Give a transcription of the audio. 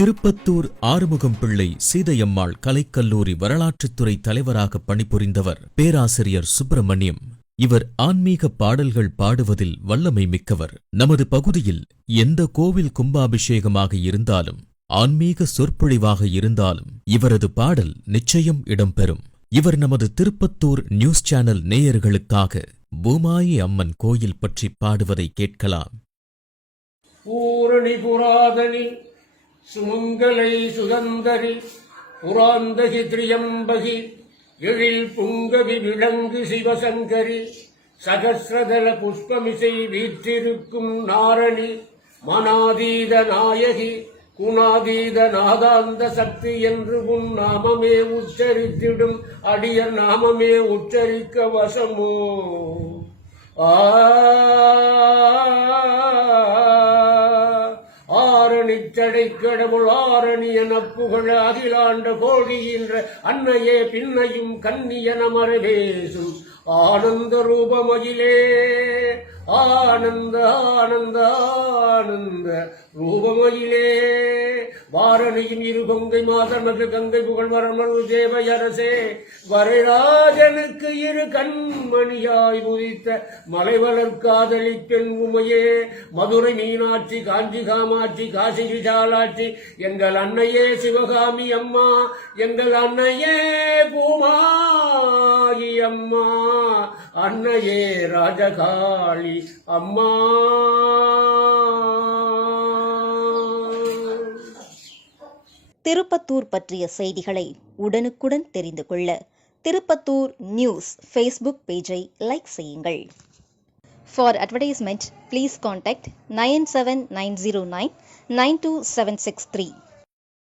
திருப்பத்தூர் ஆறுமுகம் பிள்ளை சீதையம்மாள் கலைக்கல்லூரி வரலாற்றுத்துறை தலைவராக பணிபுரிந்தவர் பேராசிரியர் சுப்பிரமணியம். இவர் ஆன்மீக பாடல்கள் பாடுவதில் வல்லமை மிக்கவர். நமது பகுதியில் எந்த கோவில் கும்பாபிஷேகமாக இருந்தாலும், ஆன்மீக சொற்பொழிவாக இருந்தாலும் இவரது பாடல் நிச்சயம் இடம்பெறும். இவர் நமது திருப்பத்தூர் நியூஸ் சேனல் நேயர்களுக்காக பூமாயி அம்மன் கோயில் பற்றி பாடுவதை கேட்கலாம். பூரணி புராதனி சுமங்கலை சுதந்தரி புராந்தகி திரியம்பகி எழில் புங்கவி விளங்கு சிவசங்கரி சகசிரதல புஷ்பமிசை வீற்றிருக்கும் நாரணி மனாதீத நாயகி குணாதீத நாதாந்த சக்தி என்று உன் நாமமே உச்சரித்திடும் அடியர் நாமமே உச்சரிக்க வசமோ. ஆரணிச்சடை கடவுள் ஆரணி என புகழ அகிலாண்ட கோடியின்ற அன்னையே பின்னையும் கன்னியன மரவேசும் ஆனந்த ரூபமகிலே ஆனந்த ஆனந்த ஆனந்த ரூபமகிலே வாரணியும் இரு கொங்கை மாதமது கங்கை புகழ் வரமரு தேவையரசே வரராஜனுக்கு இரு கண்மணியாய் உதித்த மலைவளர் காதலி பெண் உமையே மதுரை மீனாட்சி காஞ்சி காமாட்சி காசி விசாலாட்சி எங்கள் அன்னையே சிவகாமி அம்மா எங்கள் அன்னையே பூமாயி அம்மா அன்னையே ராஜகாளி அம்மா. திருப்பத்தூர் பற்றிய செய்திகளை உடனுக்குடன் தெரிந்து கொள்ள திருப்பத்தூர் நியூஸ் ஃபேஸ்புக் பேஜை லைக் செய்யுங்கள். For advertisement, please contact 97909 92763.